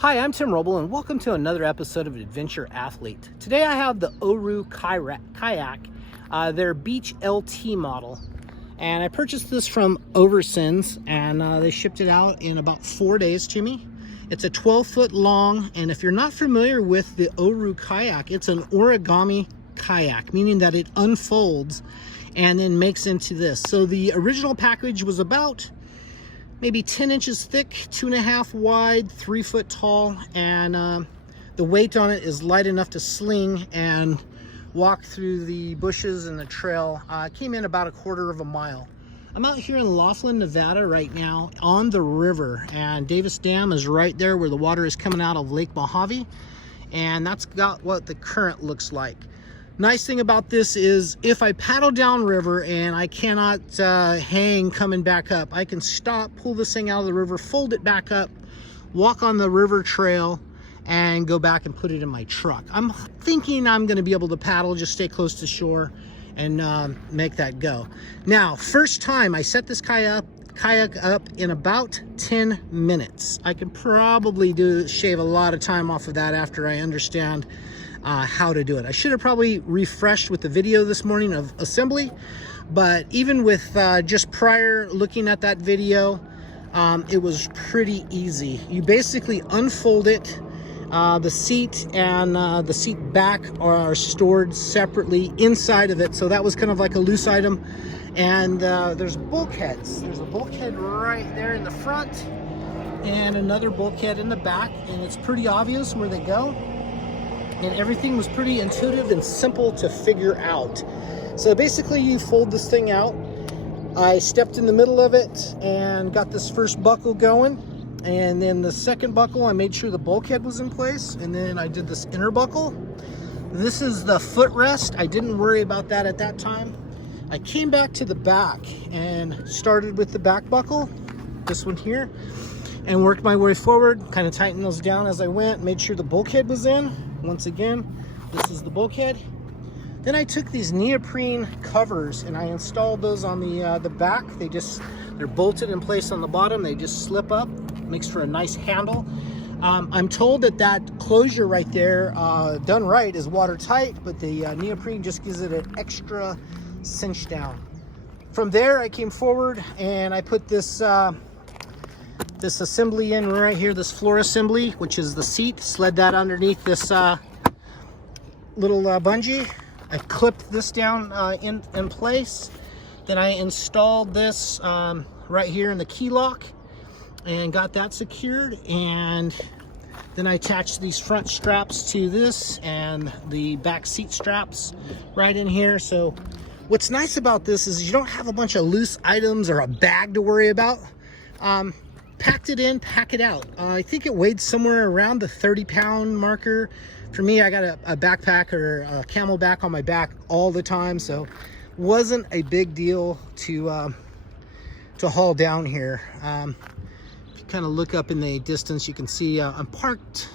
Hi, I'm Tim Roble, and welcome to another episode of Adventure Athlete. Today I have the ORU Kayak, their Beach LT model. And I purchased this from Oversins, and they shipped it out in about 4 days to me. It's a 12-foot long, and if you're not familiar with the ORU Kayak, it's an origami kayak, meaning that it unfolds and then makes into this. So the original package was about maybe 10 inches thick, 2.5 wide, 3 foot tall, and the weight on it is light enough to sling and walk through the bushes and the trail. It came in about 1/4 mile. I'm out here in Laughlin, Nevada right now on the river, and Davis Dam is right there where the water is coming out of Lake Mojave, and that's got what the current looks like. Nice thing about this is if I paddle downriver and I cannot hang coming back up, I can stop, pull this thing out of the river, fold it back up, walk on the river trail, and go back and put it in my truck. I'm thinking I'm going to be able to paddle, just stay close to shore and make that go. Now, first time I set this kayak up in about 10 minutes. I can probably shave a lot of time off of that after I understand how to do it. I should have probably refreshed with the video this morning of assembly, but even with just prior looking at that video, it was pretty easy. You basically unfold it. The seat and the seat back are stored separately inside of it, so that was kind of like a loose item. And there's bulkheads. There's a bulkhead right there in the front and another bulkhead in the back, and it's pretty obvious where they go. And everything was pretty intuitive and simple to figure out. So basically you fold this thing out. I stepped in the middle of it and got this first buckle going. And then the second buckle, I made sure the bulkhead was in place. And then I did this inner buckle. This is the footrest. I didn't worry about that at that time. I came back to the back and started with the back buckle, this one here, and worked my way forward, kind of tightened those down as I went, made sure the bulkhead was in. Once again, this is the bulkhead. Then I took these neoprene covers and I installed those on the back. They're bolted in place on the bottom. They just slip up, makes for a nice handle. I'm told that closure right there, done right, is watertight, but the neoprene just gives it an extra cinch down. From there, I came forward and I put this assembly in right here, this floor assembly, which is the seat. Slid that underneath this little bungee. I clipped this down in place. Then I installed this right here in the key lock and got that secured. And then I attached these front straps to this and the back seat straps right in here. So what's nice about this is you don't have a bunch of loose items or a bag to worry about. Packed it in, pack it out. I think it weighed somewhere around the 30-pound marker. For me, I got a backpack or a camelback on my back all the time, so wasn't a big deal to haul down here. If you kind of look up in the distance, you can see I'm parked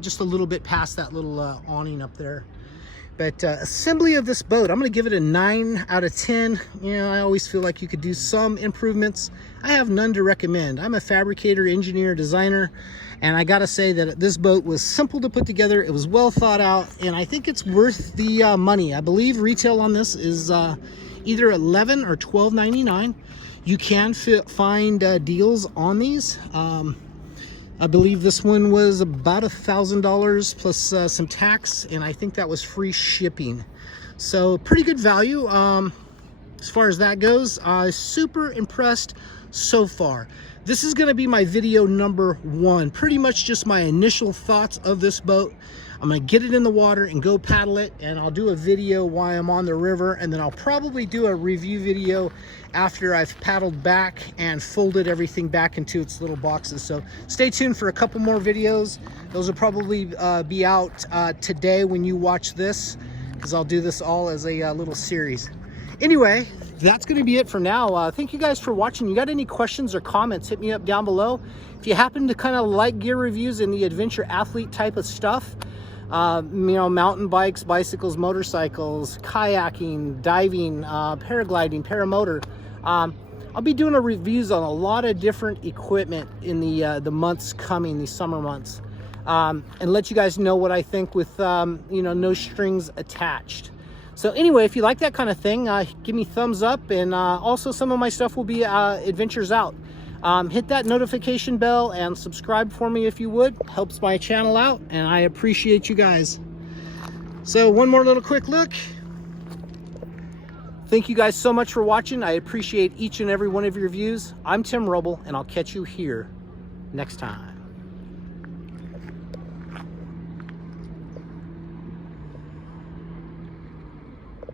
just a little bit past that little awning up there. But assembly of this boat, I'm going to give it a 9 out of 10. You know, I always feel like you could do some improvements. I have none to recommend. I'm a fabricator, engineer, designer, and I got to say that this boat was simple to put together. It was well thought out, and I think it's worth the money. I believe retail on this is either $11 or $12.99. You can find deals on these. I believe this one was about $1,000 plus some tax, and I think that was free shipping. So pretty good value as far as that goes. Super impressed so far. This is going to be my video number 1. Pretty much just my initial thoughts of this boat. I'm going to get it in the water and go paddle it, and I'll do a video while I'm on the river, and then I'll probably do a review video after I've paddled back and folded everything back into its little boxes. So stay tuned for a couple more videos. Those will probably be out today when you watch this, because I'll do this all as a little series. Anyway, that's going to be it for now. Thank you guys for watching. You got any questions or comments, hit me up down below. If you happen to kind of like gear reviews and the adventure athlete type of stuff, you know, mountain bikes, bicycles, motorcycles, kayaking, diving, paragliding, paramotor, I'll be doing reviews on a lot of different equipment in the months coming, these summer months. and let you guys know what I think with, you know, no strings attached. So anyway, if you like that kind of thing, give me thumbs up, and also some of my stuff will be adventures out. Hit that notification bell and subscribe for me if you would. Helps my channel out, and I appreciate you guys. So one more little quick look. Thank you guys so much for watching. I appreciate each and every one of your views. I'm Tim Rubble, and I'll catch you here next time.